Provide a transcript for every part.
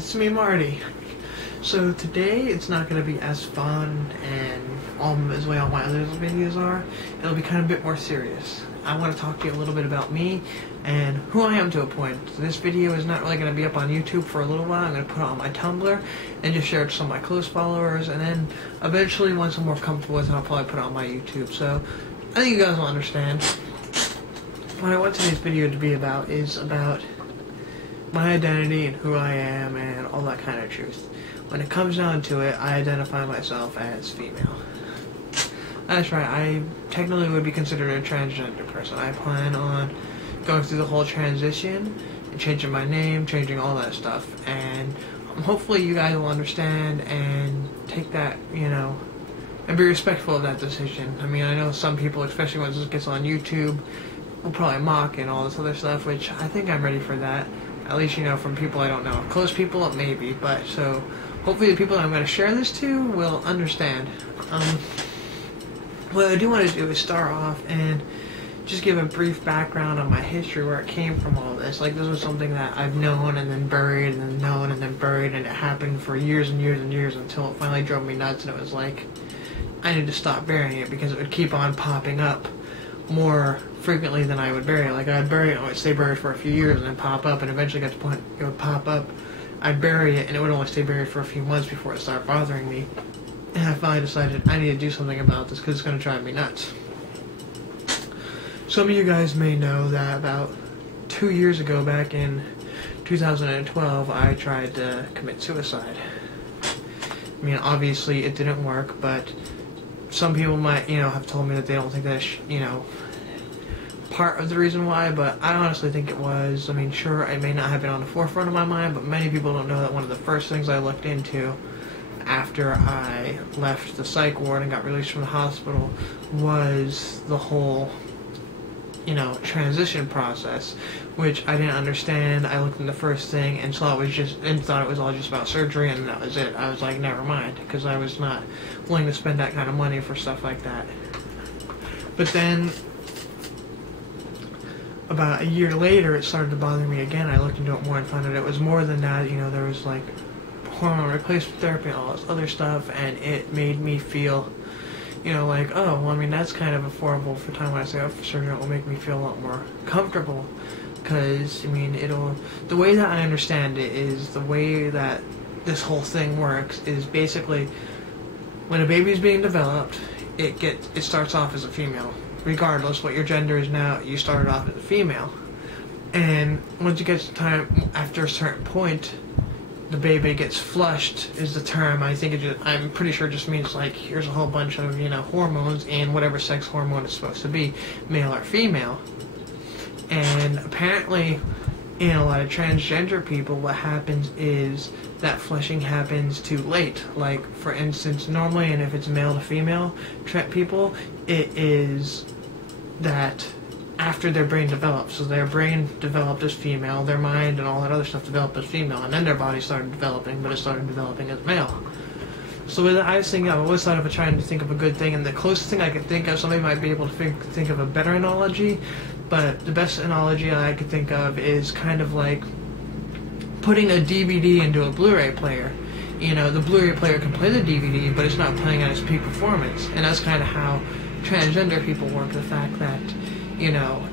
It's me, Marty. So today it's not going to be as fun and as way all my other videos are. It'll be kind of a bit more serious. I want to talk to you a little bit about me and who I am to a point. So this video is not really going to be up on YouTube for a little while. I'm going to put it on my Tumblr and just share it to some of my close followers, and then eventually once I'm more comfortable with it, I'll probably put it on my YouTube. So I think you guys will understand. What I want today's video to be about is about my identity and who I am and all that kind of truth. When it comes down to it, I identify myself as female. That's right, I technically would be considered a transgender person. I plan on going through the whole transition and changing my name, changing all that stuff, and hopefully you guys will understand and take that, and be respectful of that decision. I mean, I know some people, especially once this gets on YouTube, will probably mock and all this other stuff, which I think I'm ready for that. At least, from people I don't know. Close people, maybe, but so hopefully the people that I'm going to share this to will understand. What I do want to do is start off and just give a brief background on my history, where it came from all this. Like, this was something that I've known and then buried and then known and then buried, and it happened for years and years and years until it finally drove me nuts, and it was like, I need to stop burying it because it would keep on popping up more frequently than I would bury it. Like, I'd bury it, it would stay buried for a few years and then pop up, and eventually got to the point it would pop up, I'd bury it, and it would only stay buried for a few months before it started bothering me. And I finally decided I need to do something about this because it's going to drive me nuts. Some of you guys may know that about 2 years ago, back in 2012, I tried to commit suicide. I mean, obviously it didn't work, but some people might, have told me that they don't think that's, part of the reason why, but I honestly think it was. I mean, sure, it may not have been on the forefront of my mind, but many people don't know that one of the first things I looked into after I left the psych ward and got released from the hospital was the whole, transition process, which I didn't understand. I looked in the first thing and thought it was all just about surgery, and that was it. I was like, never mind, because I was not willing to spend that kind of money for stuff like that. But then, about a year later, it started to bother me again. I looked into it more and found out it was more than that. There was like hormone replacement therapy and all this other stuff, and it made me feel, like, oh, well, I mean, that's kind of affordable for time when I say, oh, for surgery, it will make me feel a lot more comfortable, because, I mean, the way that I understand it is the way that this whole thing works is basically when a baby's being developed, it starts off as a female. Regardless what your gender is now, you started off as a female. And once you get to time, after a certain point, the baby gets flushed is the term. I'm pretty sure it just means, like, here's a whole bunch of, hormones and whatever sex hormone it's supposed to be, male or female. And apparently, in a lot of transgender people, what happens is that flushing happens too late. Like, for instance, normally, and if it's male to female people, it is that after their brain develops. So their brain developed as female, their mind and all that other stuff developed as female, and then their body started developing, but it started developing as male. So with I was thinking, I always thought of trying to think of a good thing, and the closest thing I could think of, somebody might be able to think of a better analogy, but the best analogy I could think of is kind of like putting a DVD into a Blu-ray player. The Blu-ray player can play the DVD, but it's not playing at its peak performance, and that's kind of how transgender people work. The fact that,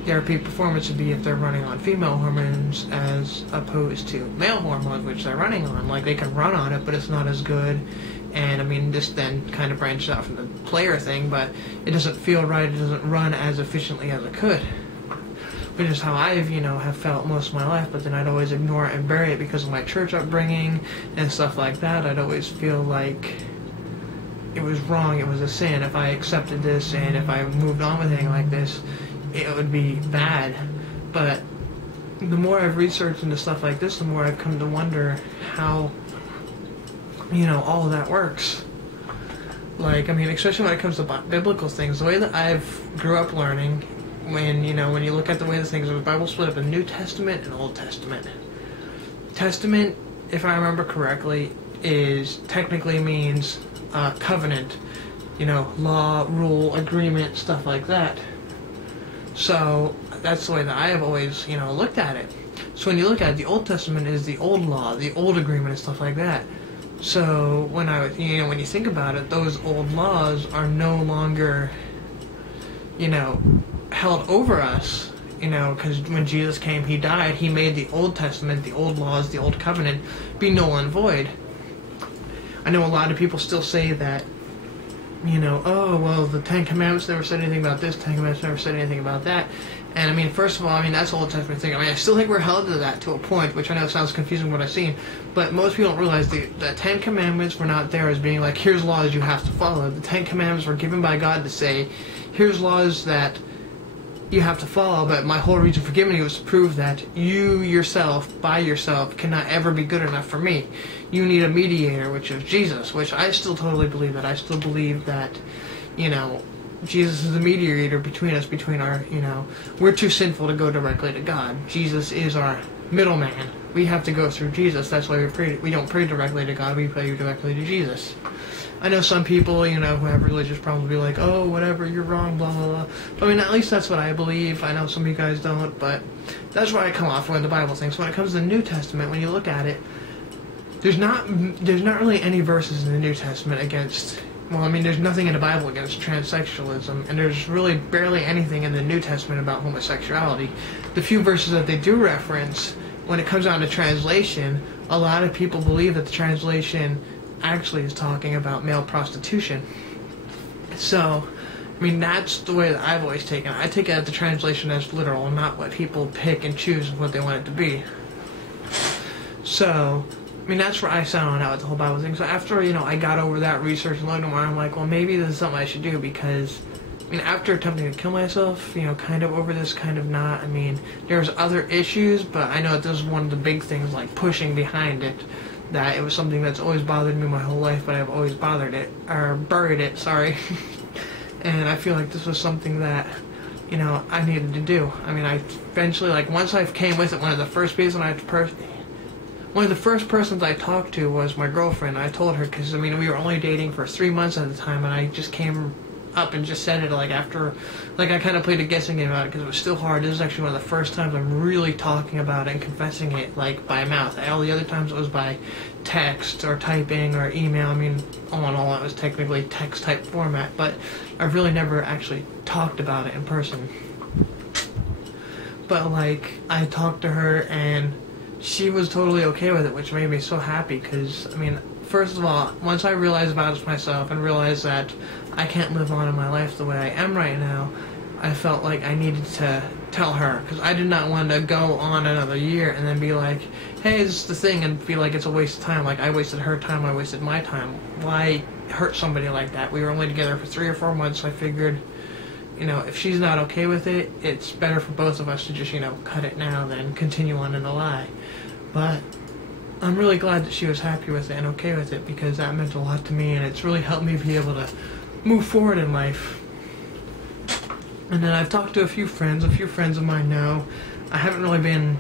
their peak performance would be if they're running on female hormones as opposed to male hormones, which they're running on. Like, they can run on it, but it's not as good. And, I mean, this then kind of branches out from the player thing, but it doesn't feel right. It doesn't run as efficiently as it could. Which is how I've, have felt most of my life, but then I'd always ignore it and bury it because of my church upbringing and stuff like that. I'd always feel like it was wrong, it was a sin. If I accepted this and if I moved on with anything like this, it would be bad. But the more I've researched into stuff like this, the more I've come to wonder how, all of that works. Like, I mean, especially when it comes to biblical things, the way that I've grew up learning, when you look at the way the things, the Bible split up in New Testament and Old Testament. Testament, if I remember correctly, technically means covenant, law, rule, agreement, stuff like that. So that's the way that I have always, looked at it. So when you look at it, the Old Testament is the old law, the old agreement and stuff like that. So when when you think about it, those old laws are no longer, held over us, because when Jesus came, he died, he made the Old Testament, the old laws, the old covenant be null and void. I know a lot of people still say that, oh, well, the Ten Commandments never said anything about this, Ten Commandments never said anything about that. And first of all, that's the Old Testament thing. I still think we're held to that to a point, which I know sounds confusing what I've seen, but most people don't realize the Ten Commandments were not there as being like, here's laws you have to follow. The Ten Commandments were given by God to say, here's laws that you have to follow, but my whole reason for giving you was to prove that you yourself, by yourself, cannot ever be good enough for me. You need a mediator, which is Jesus, which I still totally believe that. I still believe that, Jesus is the mediator between us, between our, we're too sinful to go directly to God. Jesus is our middleman. We have to go through Jesus. That's why we don't pray directly to God, we pray directly to Jesus. I know some people, who have religious problems will be like, oh, whatever, you're wrong, blah, blah, blah. But at least that's what I believe. I know some of you guys don't, but that's where I come off when the Bible thinks. When it comes to the New Testament, when you look at it, there's not really any verses in the New Testament against, there's nothing in the Bible against transsexualism, and there's really barely anything in the New Testament about homosexuality. The few verses that they do reference, when it comes down to translation, a lot of people believe that the translation actually is talking about male prostitution. So, that's the way that I've always taken it. I take it as the translation as literal, not what people pick and choose what they want it to be. So, that's where I sound on out with the whole Bible thing. So after, I got over that research and looked more, I'm like, well, maybe this is something I should do, because, after attempting to kill myself, kind of over this, kind of not. There's other issues, but I know that this is one of the big things, like pushing behind it, that it was something that's always bothered me my whole life, but I've always buried it, sorry. And I feel like this was something that, I needed to do. I eventually, once I came with it, one of the first persons I talked to was my girlfriend. I told her, because, we were only dating for 3 months at the time, and I just came up and just said it, after, I kind of played a guessing game about it, because it was still hard. This is actually one of the first times I'm really talking about it and confessing it, by mouth. All the other times it was by text or typing or email. All in all, it was technically text-type format, but I've really never actually talked about it in person. But, I talked to her, and she was totally okay with it, which made me so happy, because, first of all, once I realized about it myself and realized that I can't live on in my life the way I am right now, I felt like I needed to tell her, because I did not want to go on another year and then be like, hey, this is the thing, and feel like it's a waste of time. I wasted her time, I wasted my time. Why hurt somebody like that? We were only together for 3 or 4 months, so I figured, if she's not okay with it, it's better for both of us to just, cut it now than continue on in the lie. But I'm really glad that she was happy with it and okay with it, because that meant a lot to me, and it's really helped me be able to move forward in life. And then I've talked to a few friends of mine know. I haven't really been,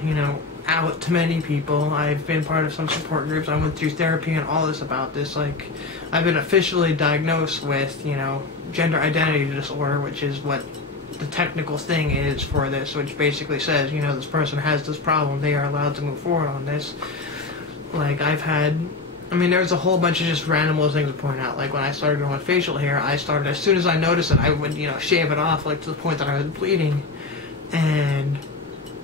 out to many people. I've been part of some support groups. I went through therapy and all this about this. I've been officially diagnosed with, gender identity disorder, which is what the technical thing is for this, which basically says, this person has this problem, they are allowed to move forward on this. I've had, there's a whole bunch of just random little things to point out. When I started growing facial hair, as soon as I noticed it, I would, shave it off, to the point that I was bleeding. And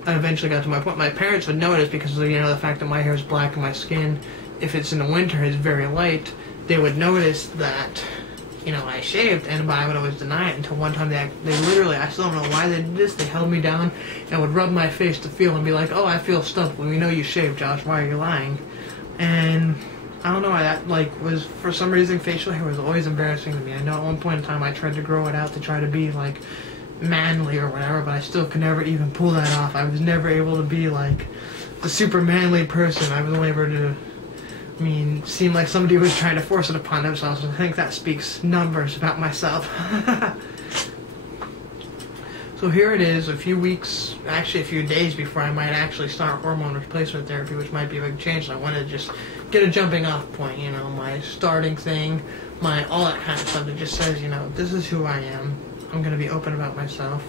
I eventually got to my point. My parents would notice, because of, the fact that my hair is black and my skin, if it's in the winter, is very light. They would notice that, I shaved, but I would always deny it, until one time they literally, I still don't know why they did this, they held me down and would rub my face to feel and be like, oh, I feel stuff. When we know you shaved, Josh, why are you lying? And I don't know why that, was, for some reason, facial hair was always embarrassing to me. I know at one point in time I tried to grow it out to try to be, manly or whatever, but I still could never even pull that off. I was never able to be, the super manly person. I was only able to, seem like somebody was trying to force it upon themselves. I think that speaks numbers about myself. So here it is, a few weeks, actually a few days before I might actually start hormone replacement therapy, which might be a big change. So I wanted to just get a jumping off point, my starting thing, all that kind of stuff that just says, this is who I am. I'm going to be open about myself.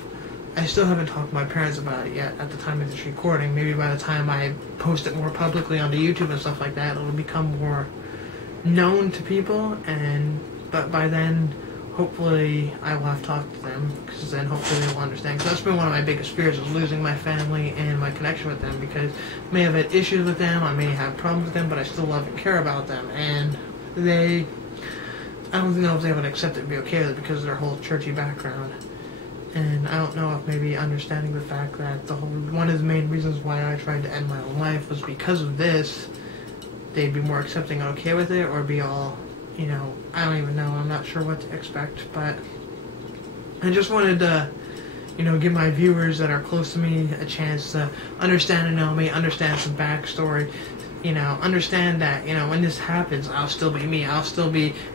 I still haven't talked to my parents about it yet at the time of this recording. Maybe by the time I post it more publicly onto YouTube and stuff like that, it'll become more known to people, but by then, hopefully, I will have talked to them, because then hopefully they will understand. Because that's been one of my biggest fears, is losing my family and my connection with them, because I may have had issues with them, I may have problems with them, but I still love and care about them, and I don't know if they would accept it and be okay with it because of their whole churchy background. And I don't know if maybe understanding the fact that one of the main reasons why I tried to end my own life was because of this, they'd be more accepting and okay with it, or be all, you know, I don't even know, I'm not sure what to expect, but I just wanted to, you know, give my viewers that are close to me a chance to understand and know me, understand some backstory, you know, understand that, you know, when this happens, I'll still be me, I've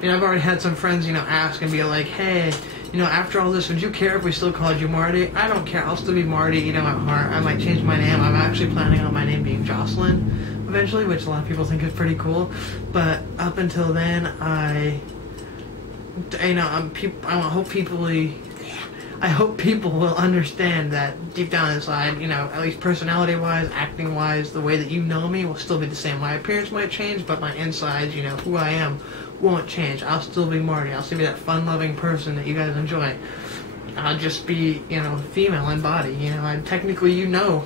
already had some friends, you know, ask and be like, hey, you know, after all this, would you care if we still called you Marty? I don't care, I'll still be Marty, you know, at heart. I might change my name, I'm actually planning on my name being Jocelyn eventually, which a lot of people think is pretty cool, but up until then, I hope people will understand that deep down inside, you know, at least personality-wise, acting-wise, the way that you know me will still be the same. My appearance might change, but my insides, you know, who I am, won't change. I'll still be Marty. I'll still be that fun-loving person that you guys enjoy. I'll just be, you know, female in body. You know, I'm technically, you know,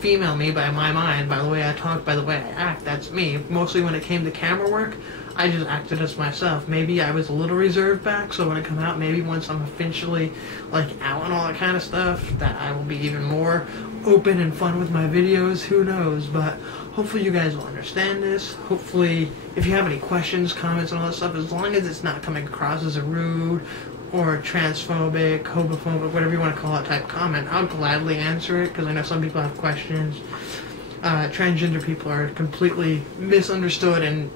female me by my mind, by the way I talk, by the way I act. That's me. Mostly when it came to camera work, I just acted as myself. Maybe I was a little reserved back, so when it comes out, maybe once I'm officially, like, out and all that kind of stuff, that I will be even more open and fun with my videos. Who knows? But hopefully you guys will understand this. Hopefully, if you have any questions, comments, and all that stuff, as long as it's not coming across as a rude or transphobic, homophobic, whatever you want to call it, type comment, I'll gladly answer it, because I know some people have questions. Transgender people are completely misunderstood, and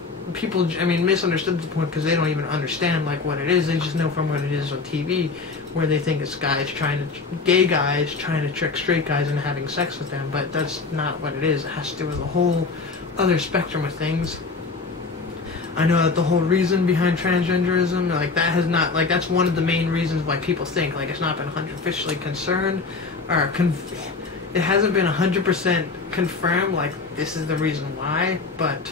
misunderstood to the point because they don't even understand, like, what it is. They just know from what it is on TV, where they think it's gay guys trying to trick straight guys into having sex with them, but that's not what it is. It has to do with a whole other spectrum of things. I know that the whole reason behind transgenderism, like, that's one of the main reasons why people think, like, it's not been officially concerned, or it hasn't been 100% confirmed, like, this is the reason why, but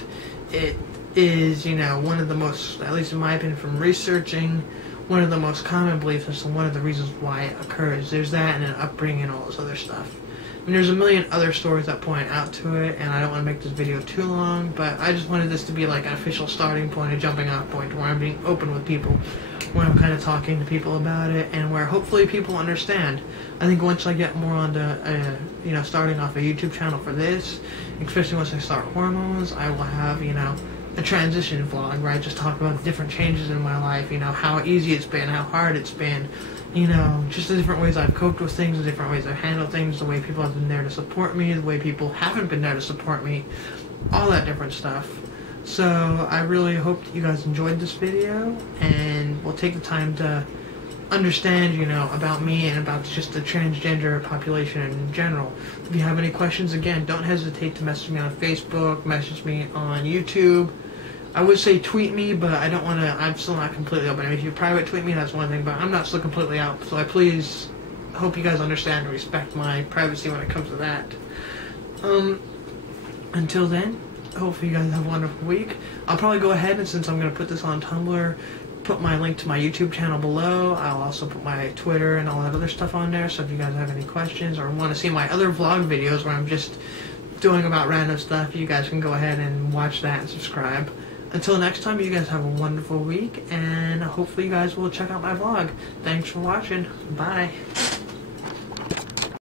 it is, you know, one of the most, at least in my opinion, from researching, one of the most common beliefs as to one of the reasons why it occurs. There's that, and an upbringing and all this other stuff. I mean, there's a million other stories that point out to it, and I don't want to make this video too long, but I just wanted this to be like an official starting point, a jumping off point, where I'm being open with people, where I'm kind of talking to people about it, and where hopefully people understand. I think once I get more onto, you know, starting off a YouTube channel for this, especially once I start Hormones, I will have, you know, a transition vlog where I just talk about the different changes in my life, you know, how easy it's been, how hard it's been, you know, just the different ways I've coped with things, the different ways I've handled things, the way people have been there to support me, the way people haven't been there to support me, all that different stuff. So I really hope that you guys enjoyed this video, and will take the time to understand, you know, about me and about just the transgender population in general. If you have any questions, again, don't hesitate to message me on Facebook, message me on YouTube. I would say tweet me, but I don't want to, I'm still not completely open. I mean, if you private tweet me, that's one thing, but I'm not still completely out, so I please hope you guys understand and respect my privacy when it comes to that. Until then, hopefully you guys have a wonderful week. I'll probably go ahead, and since I'm going to put this on Tumblr, put my link to my YouTube channel below. I'll also put my Twitter and all that other stuff on there, so if you guys have any questions or want to see my other vlog videos where I'm just doing about random stuff, you guys can go ahead and watch that and subscribe. Until next time, you guys have a wonderful week, and hopefully you guys will check out my vlog. Thanks for watching. Bye.